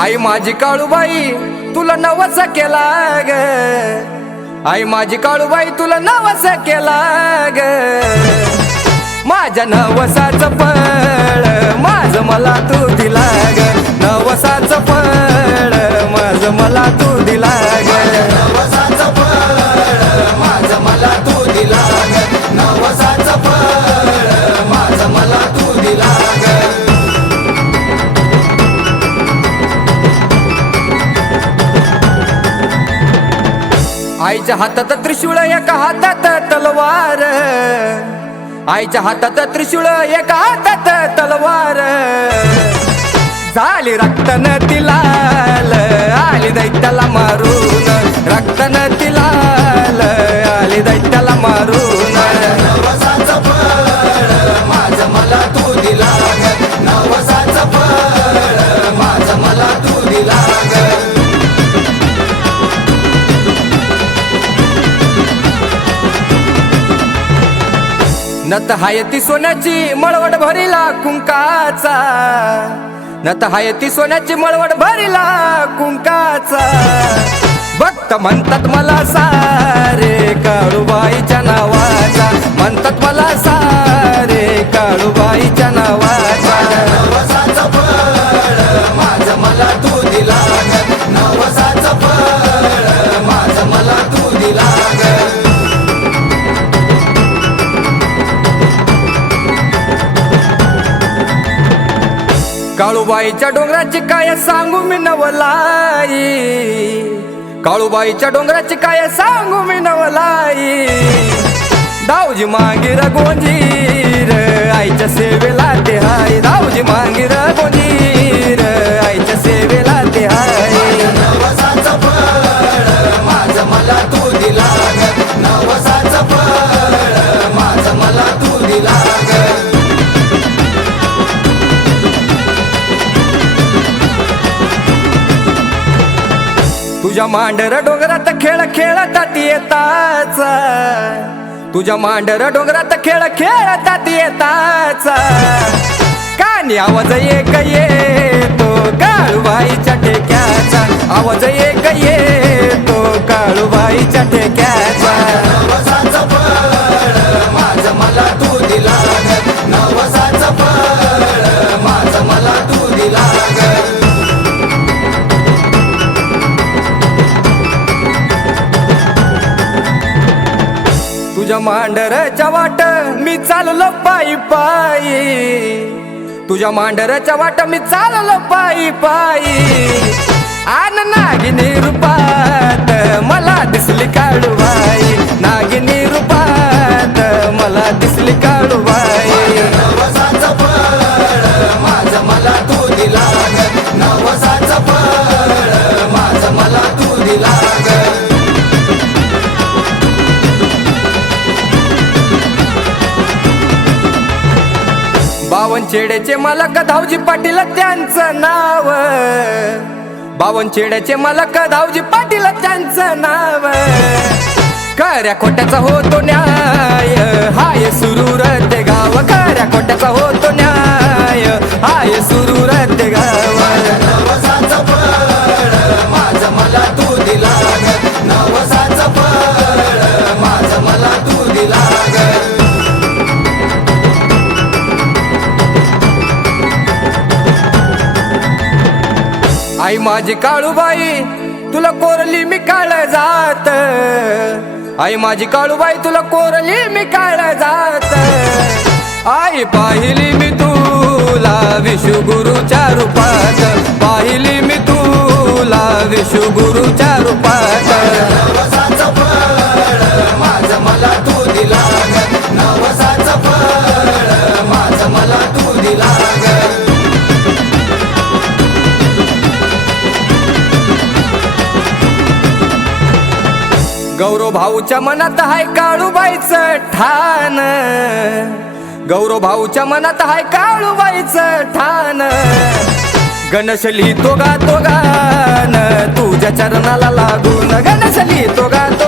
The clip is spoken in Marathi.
आई माझी काळूबाई तुला नवस केला ग, आई माझी काळूबाई तुला नवस केला ग, माझ्या नवसाचं फळ माझं मला तू दिला ग, नवसाचं फळ माझं मला तू दिला ग, नवसाचं फळ माझं मला तू दिला ग, नवसाचं फळ माझं मला तू दिला ग. आईच्या हातात त्रिशूळ एका हातात तलवार, आईच्या हातात त्रिशूळ एका हातात तलवार, झाली रक्तन तिलाल आली दैत्याला मारून, रक्तन तिलाल आली दैत्याला मारून. नवसाचं फळ माझं मला तू दिला ग, नवसाचं फळ माझं मला तू दिला ग. नत हाय ती सोन्याची मळवट भरीला कुंकाचा, नत हाय ती सोन्याची मळवट भरीला कुंकाचा, भक्त म्हणतात मला सारे काळूबाईच्या नावाचा, म्हणतात मला सारे काळूबाईच्या नावाचा. नवसाचं फळ माझं मला तू दिला ग, नवसाचं फळ माझं मला तू दिला ग. काळूबाईच्या डोंगराची काय सांगू मी नवलाई, काळूबाईच्या डोंगराची काय सांगू मी नवलाई, दाऊजी मांगीर गोंजीर आईच्या सेवेला ते हाय, दाऊजी मांगीर गोंजीर आईच्या सेवेला ते हाय. नवसाचं फळ माझं मला तू दिला ग, नवसाचं फळ माझं मला तू दिला ग. तुझ्या मांडर डोंगरात खेळ खेळतात येताचा, तुझ्या मांडर डोंगरात खेळ खेळतात येताचा, कानी आवाज एक येतो काळूबाईच्या ठेक्याचा, आवाज एक येतो काळूबाईच्या ठेक्याचा. नवसाचं फळ माझं मला तू दिला ग, नवसाचं फळ माझं मला तू दिला ग. तुझ्या मांडरच्या वाट मी चाललो पायी पायी, तुझ्या मांडरच्या वाट मी चाललो पायी पायी, आन नागिनी रूपात मला दिसली काळूबाई, नागिनी रूपात मला दिसली काळूबाई. नवसाचं फळ माझं मला तू दिला ग, नवसाचं फळ माझं मला तू दिला ग. बावनचेड्याचे मालक धावजी पाटील त्यांचं नाव, बावनचेड्याचे मालक धावजी पाटील त्यांचं नाव, खऱ्या खोट्याचा होतो न्याय हाय सुरूर ते गाव, खऱ्या खोट्याचा होतो न्याय हाय सुरूर ते गाव. नवसाचं फळ माझं मला तू दिला ग, नवसाचं फळ माझं मला तू दिला ग. आई माझी काळूबाई तुला कोरली मी काळ जात, आई माझी काळूबाई तुला कोरली मी काळ जात, आई पाहिली मी तुला विशु गुरुच्या रूपात, पाहिली मी तुला विशु गुरुच्या रूपात. नवसाचं फळ माझं मला तू दिला ग, नवसाचं फळ माझं मला तू दिला ग. गौरव भाऊच्या मनात हाय काळूबाईचं ठाण, गौरव भाऊच्या मनात हाय काळूबाईचं ठाण, गणेश लिहितो गातो गाणं तुझ्या चरणाला लागून, गणेश लिहितो गातो